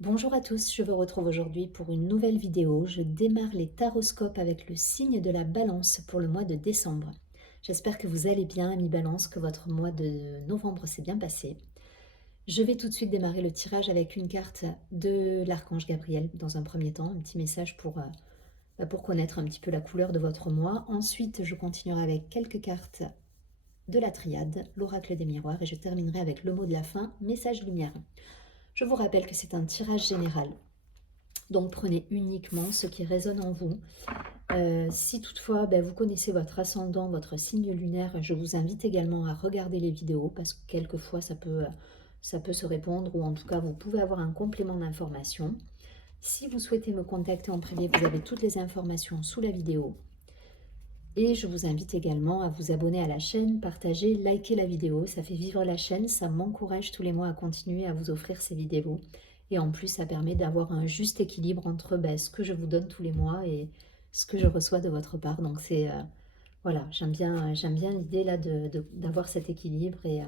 Bonjour à tous, je vous retrouve aujourd'hui pour une nouvelle vidéo. Je démarre les taroscopes avec le signe de la balance pour le mois de décembre. J'espère que vous allez bien, amis balance, que votre mois de novembre s'est bien passé. Je vais tout de suite démarrer le tirage avec une carte de l'archange Gabriel dans un premier temps, un petit message pour connaître un petit peu la couleur de votre mois. Ensuite, je continuerai avec quelques cartes de la triade, l'oracle des miroirs, et je terminerai avec le mot de la fin, message lumière. Je vous rappelle que c'est un tirage général. Donc prenez uniquement ce qui résonne en vous. Si toutefois vous connaissez votre ascendant, votre signe lunaire, je vous invite également à regarder les vidéos parce que quelquefois ça peut se répondre ou en tout cas vous pouvez avoir un complément d'information. Si vous souhaitez me contacter en privé, vous avez toutes les informations sous la vidéo. Et je vous invite également à vous abonner à la chaîne, partager, liker la vidéo. Ça fait vivre la chaîne, ça m'encourage tous les mois à continuer à vous offrir ces vidéos. Et en plus, ça permet d'avoir un juste équilibre entre ce que je vous donne tous les mois et ce que je reçois de votre part. Donc c'est voilà, j'aime bien l'idée là d'avoir cet équilibre et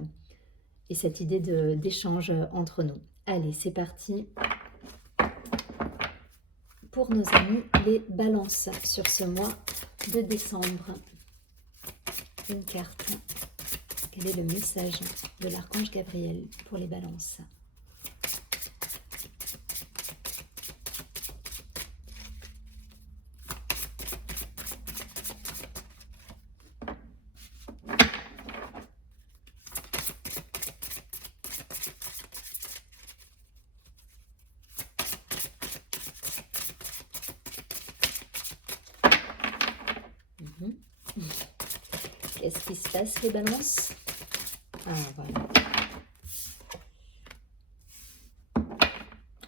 cette idée d'échange entre nous. Allez, c'est parti pour nos amis les balances sur ce mois de décembre. Une carte. Quel est le message de l'archange Gabriel pour les balances? Qu'est-ce qui se passe, les balances? Ah, voilà.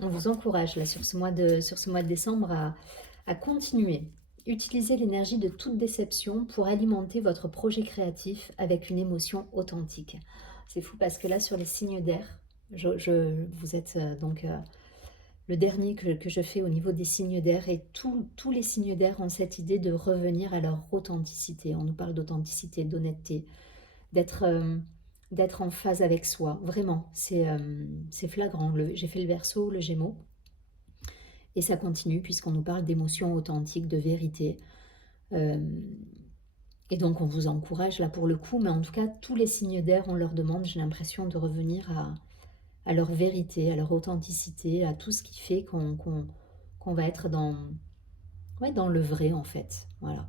On vous encourage là sur ce mois de décembre à continuer. Utilisez l'énergie de toute déception pour alimenter votre projet créatif avec une émotion authentique. C'est fou parce que là, sur les signes d'air, vous êtes le dernier que je fais au niveau des signes d'air et tous les signes d'air ont cette idée de revenir à leur authenticité. On nous parle d'authenticité, d'honnêteté, d'être en phase avec soi. Vraiment, c'est flagrant. J'ai fait le Verseau, le Gémeaux, et ça continue puisqu'on nous parle d'émotions authentiques, de vérité. Et donc on vous encourage là pour le coup, mais en tout cas, tous les signes d'air, on leur demande, j'ai l'impression, de revenir à leur vérité, à leur authenticité, à tout ce qui fait qu'on va être dans le vrai en fait. Voilà.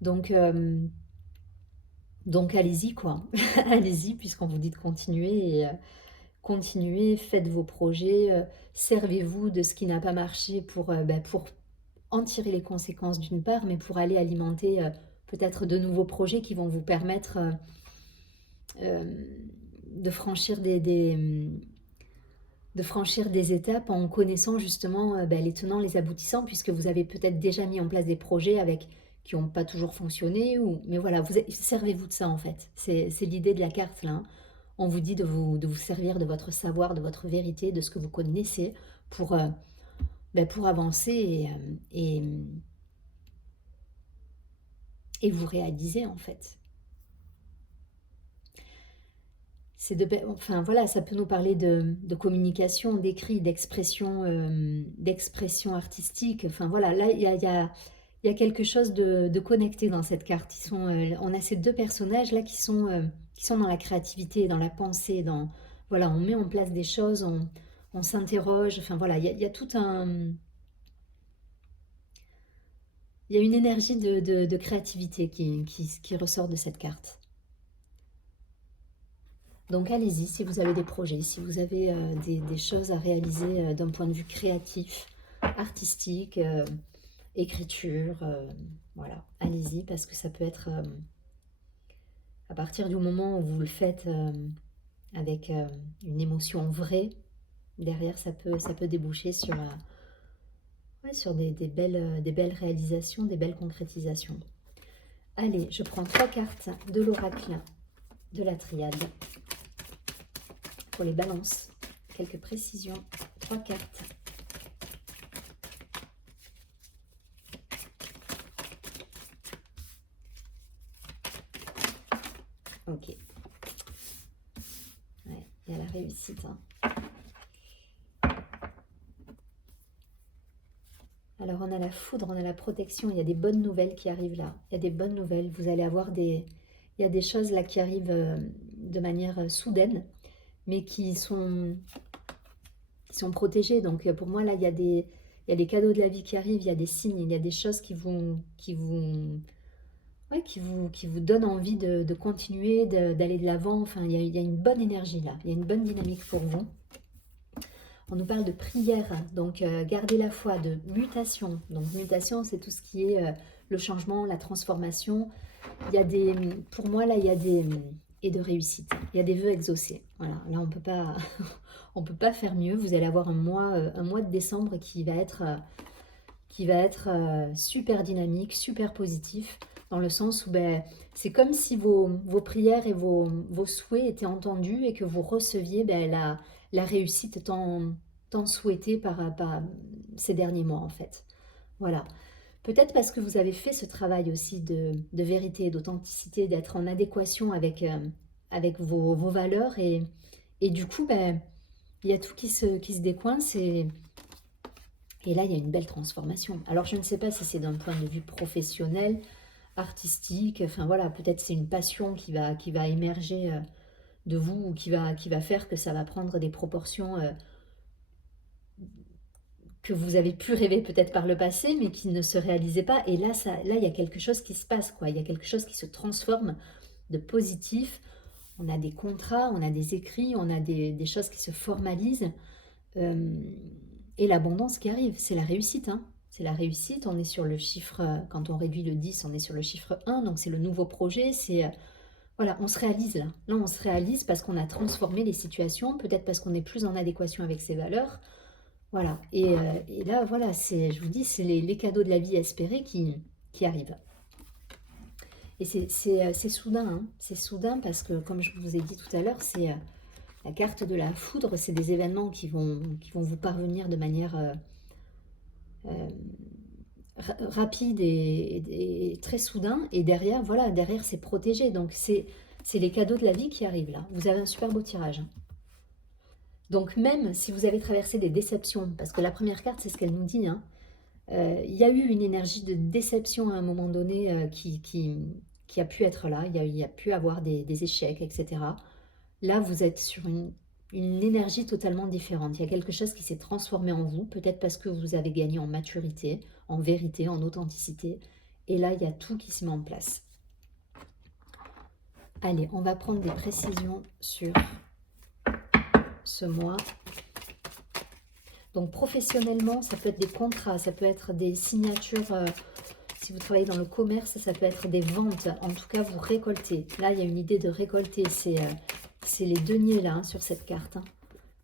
Donc allez-y quoi, allez-y puisqu'on vous dit de continuer et continuez, faites vos projets, servez-vous de ce qui n'a pas marché pour en tirer les conséquences d'une part, mais pour aller alimenter peut-être de nouveaux projets qui vont vous permettre de franchir de franchir des étapes en connaissant justement les tenants, les aboutissants, puisque vous avez peut-être déjà mis en place des projets qui n'ont pas toujours fonctionné, mais voilà, servez-vous de ça en fait. C'est l'idée de la carte là. Hein. On vous dit de vous servir de votre savoir, de votre vérité, de ce que vous connaissez pour avancer et vous réaliser en fait. Enfin voilà, ça peut nous parler de communication, d'écrit, d'expression artistique. Enfin voilà, là il y a quelque chose de connecté dans cette carte. On a ces deux personnages là qui sont dans la créativité, dans la pensée, voilà, on met en place des choses, on s'interroge. Enfin voilà, il y a tout un, il y a une énergie de créativité qui ressort de cette carte. Donc allez-y si vous avez des projets, si vous avez des choses à réaliser d'un point de vue créatif, artistique, écriture, voilà, allez-y parce que ça peut être à partir du moment où vous le faites avec une émotion vraie, derrière ça peut déboucher sur des belles réalisations, des belles concrétisations. Allez, je prends 3 cartes de l'oracle de la triade. Pour les balances, quelques précisions, 3 cartes. Ok. réussite. Hein. Alors on a la foudre, on a la protection, il y a des bonnes nouvelles qui arrivent là. Il y a des bonnes nouvelles, vous allez avoir des... Il y a des choses là qui arrivent de manière soudaine, mais qui sont protégées. Donc pour moi là, il y a des cadeaux de la vie qui arrivent, il y a des signes, il y a des choses qui vous donnent envie de continuer, d'aller de l'avant. Enfin, il y a une bonne énergie là, il y a une bonne dynamique pour vous. On nous parle de prière, donc garder la foi, de mutation. Donc mutation, c'est tout ce qui est le changement, la transformation. Il y a des, pour moi là, il y a des et de réussite. Il y a des vœux exaucés. Voilà, là on peut pas, on peut pas faire mieux. Vous allez avoir un mois de décembre qui va être super dynamique, super positif, dans le sens où ben, c'est comme si vos prières et vos souhaits étaient entendus et que vous receviez ben, la réussite tant souhaitée par ces derniers mois en fait. Voilà. Peut-être parce que vous avez fait ce travail aussi de vérité, d'authenticité, d'être en adéquation avec vos valeurs et du coup, ben, il y a tout qui se décoince et là, il y a une belle transformation. Alors, je ne sais pas si c'est d'un point de vue professionnel, artistique, enfin voilà, peut-être c'est une passion qui va émerger de vous ou qui va faire que ça va prendre des proportions que vous avez pu rêver peut-être par le passé, mais qui ne se réalisaient pas. Et là, il y a quelque chose qui se passe, quoi. Il y a quelque chose qui se transforme de positif. On a des contrats, on a des écrits, on a des choses qui se formalisent. Et l'abondance qui arrive, c'est la réussite. Hein. C'est la réussite, on est sur le chiffre, quand on réduit le 10, on est sur le chiffre 1, donc c'est le nouveau projet, c'est... Voilà, on se réalise là. Là, on se réalise parce qu'on a transformé les situations, peut-être parce qu'on est plus en adéquation avec ses valeurs. Voilà, et là, voilà, je vous dis, c'est les cadeaux de la vie espérés qui arrivent. Et c'est soudain, hein. C'est soudain parce que, comme je vous ai dit tout à l'heure, c'est la carte de la foudre, c'est des événements qui vont vous parvenir de manière rapide et très soudain. Et derrière, voilà, derrière, c'est protégé. Donc, c'est les cadeaux de la vie qui arrivent là. Vous avez un super beau tirage. Hein. Donc même si vous avez traversé des déceptions, parce que la première carte, c'est ce qu'elle nous dit, hein, il y a eu une énergie de déception à un moment donné qui a pu être là, il y a pu avoir des échecs, etc. Là, vous êtes sur une énergie totalement différente. Il y a quelque chose qui s'est transformé en vous, peut-être parce que vous avez gagné en maturité, en vérité, en authenticité. Et là, il y a tout qui se met en place. Allez, on va prendre des précisions sur ce mois. Donc professionnellement, ça peut être des contrats, ça peut être des signatures, si vous travaillez dans le commerce, ça peut être des ventes. En tout cas, vous récoltez. Là, il y a une idée de récolter. C'est les deniers là, hein, sur cette carte. Hein.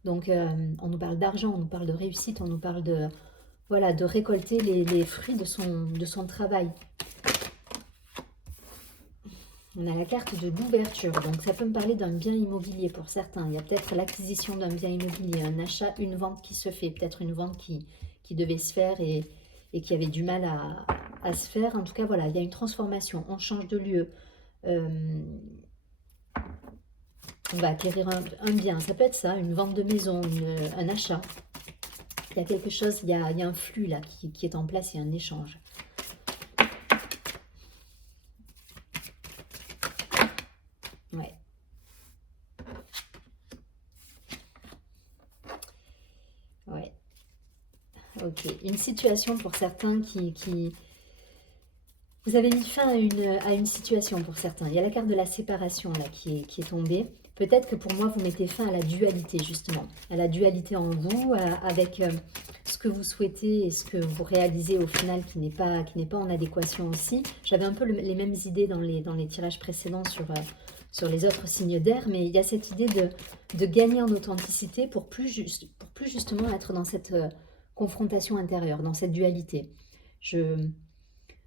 Donc, on nous parle d'argent, on nous parle de réussite, on nous parle de, voilà, de récolter les fruits de son travail. On a la carte de l'ouverture, donc ça peut me parler d'un bien immobilier pour certains. Il y a peut-être l'acquisition d'un bien immobilier, un achat, une vente qui se fait, peut-être une vente qui devait se faire et qui avait du mal à se faire. En tout cas, voilà, il y a une transformation, on change de lieu. On va acquérir un bien, ça peut être ça, une vente de maison, un achat. Il y a quelque chose, il y a un flux là qui est en place, il y a un échange. Ouais. Ouais. Ok. Une situation pour certains qui... Vous avez mis fin à une situation pour certains. Il y a la carte de la séparation là qui est tombée. Peut-être que pour moi, vous mettez fin à la dualité, justement. À la dualité en vous, avec ce que vous souhaitez et ce que vous réalisez au final qui n'est pas en adéquation aussi. J'avais un peu les mêmes idées dans les tirages précédents sur les autres signes d'air, mais il y a cette idée de gagner en authenticité pour plus justement être dans cette confrontation intérieure, dans cette dualité.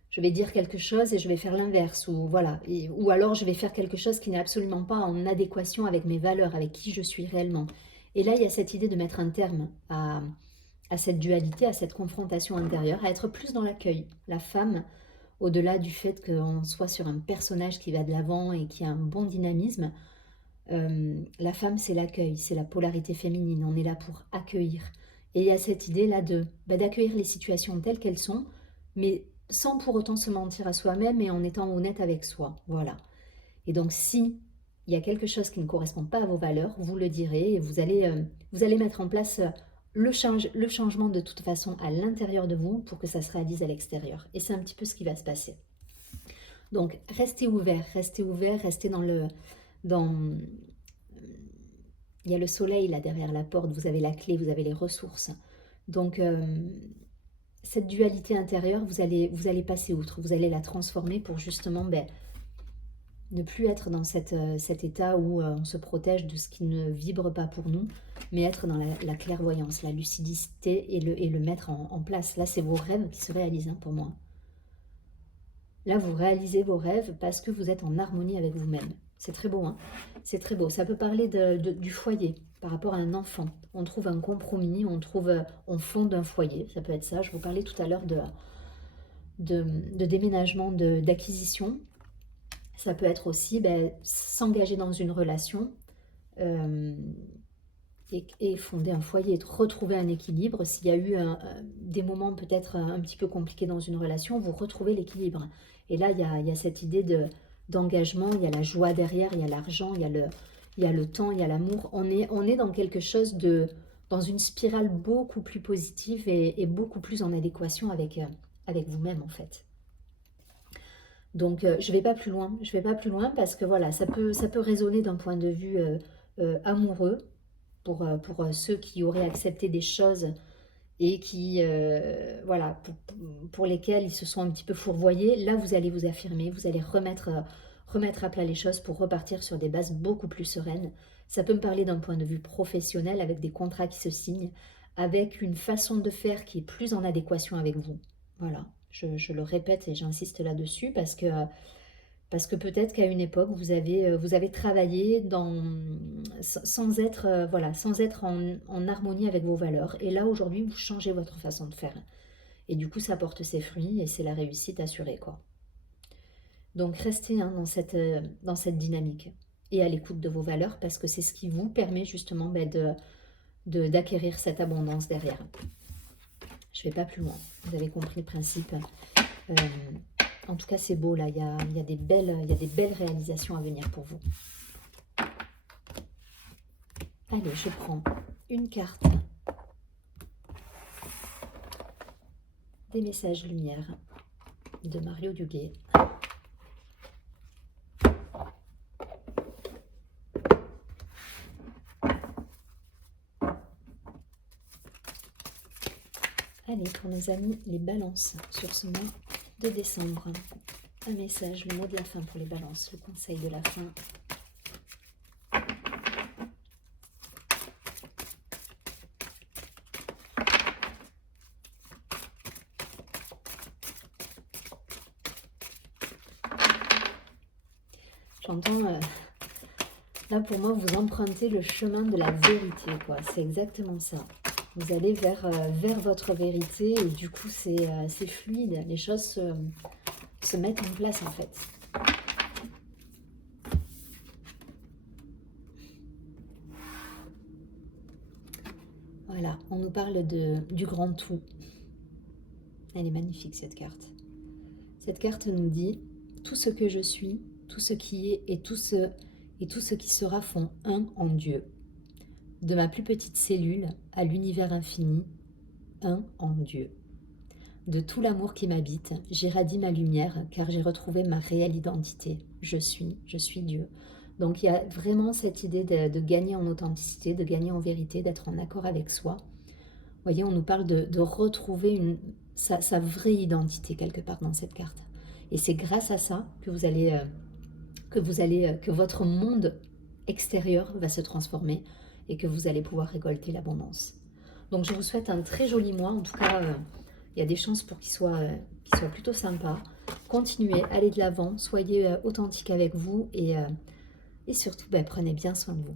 Je vais dire quelque chose et je vais faire l'inverse, ou voilà, ou alors je vais faire quelque chose qui n'est absolument pas en adéquation avec mes valeurs, avec qui je suis réellement. Et là, il y a cette idée de mettre un terme à cette dualité, à cette confrontation intérieure, à être plus dans l'accueil. La femme, au-delà du fait qu'on soit sur un personnage qui va de l'avant et qui a un bon dynamisme, La femme, c'est l'accueil, c'est la polarité féminine. On est là pour accueillir. Et il y a cette idée-là d'accueillir les situations telles qu'elles sont, mais sans pour autant se mentir à soi-même et en étant honnête avec soi. Voilà. Et donc, si il y a quelque chose qui ne correspond pas à vos valeurs, vous le direz et vous allez mettre en place le changement de toute façon à l'intérieur de vous pour que ça se réalise à l'extérieur. Et c'est un petit peu ce qui va se passer. Donc, restez ouvert, restez dans le... Dans, il y a le soleil là derrière la porte, vous avez la clé, vous avez les ressources. Donc, cette dualité intérieure, vous allez passer outre, vous allez la transformer pour justement ne plus être dans cet état où on se protège de ce qui ne vibre pas pour nous, mais être dans la clairvoyance, la lucidité et le mettre en place. Là, c'est vos rêves qui se réalisent pour moi. Là, vous réalisez vos rêves parce que vous êtes en harmonie avec vous-même. C'est très beau, hein? C'est très beau. Ça peut parler du foyer par rapport à un enfant. On trouve un compromis, on fonde un foyer. Ça peut être ça. Je vous parlais tout à l'heure de déménagement, d'acquisition. Ça peut être aussi s'engager dans une relation et fonder un foyer, retrouver un équilibre. S'il y a eu des moments peut-être un petit peu compliqués dans une relation, vous retrouvez l'équilibre. Et là, il y a cette idée d'engagement, il y a la joie derrière, il y a l'argent, il y a le temps, il y a l'amour. On est dans quelque chose dans une spirale beaucoup plus positive et beaucoup plus en adéquation avec vous-même en fait. Donc, je ne vais pas plus loin parce que voilà, ça peut résonner d'un point de vue amoureux pour ceux qui auraient accepté des choses et qui, voilà, pour lesquels ils se sont un petit peu fourvoyés. Là, vous allez vous affirmer, vous allez remettre à plat les choses pour repartir sur des bases beaucoup plus sereines. Ça peut me parler d'un point de vue professionnel avec des contrats qui se signent, avec une façon de faire qui est plus en adéquation avec vous. Voilà, je le répète et j'insiste là-dessus parce que peut-être qu'à une époque, vous avez travaillé sans être, voilà, sans être en harmonie avec vos valeurs. Et là, aujourd'hui, vous changez votre façon de faire. Et du coup, ça porte ses fruits et c'est la réussite assurée, quoi. Donc, restez dans cette dynamique et à l'écoute de vos valeurs parce que c'est ce qui vous permet justement d'acquérir cette abondance derrière. Je ne vais pas plus loin. Vous avez compris le principe. En tout cas, c'est beau, là, il y a des belles réalisations à venir pour vous. Allez, je prends une carte des messages lumière de Mario Duguay. Allez, pour nos amis, les balances sur ce mois de décembre. Un message, le mot de la fin pour les balances, le conseil de la fin. J'entends, là pour moi, vous empruntez le chemin de la vérité, quoi. C'est exactement ça. Vous allez vers votre vérité et du coup, c'est fluide. Les choses se mettent en place, en fait. Voilà, on nous parle du grand tout. Elle est magnifique, cette carte. Cette carte nous dit « Tout ce que je suis, tout ce qui est et tout ce qui sera font un en Dieu. De ma plus petite cellule à l'univers infini, un en Dieu. De tout l'amour qui m'habite, j'irradie ma lumière car j'ai retrouvé ma réelle identité. Je suis Dieu. » Donc il y a vraiment cette idée de gagner en authenticité, de gagner en vérité, d'être en accord avec soi. Vous voyez, on nous parle de retrouver sa vraie identité quelque part dans cette carte. Et c'est grâce à ça que votre monde extérieur va se transformer et que vous allez pouvoir récolter l'abondance. Donc je vous souhaite un très joli mois. En tout cas, il y a des chances pour qu'il soit plutôt sympa. Continuez, allez de l'avant, soyez authentique avec vous et surtout, prenez bien soin de vous.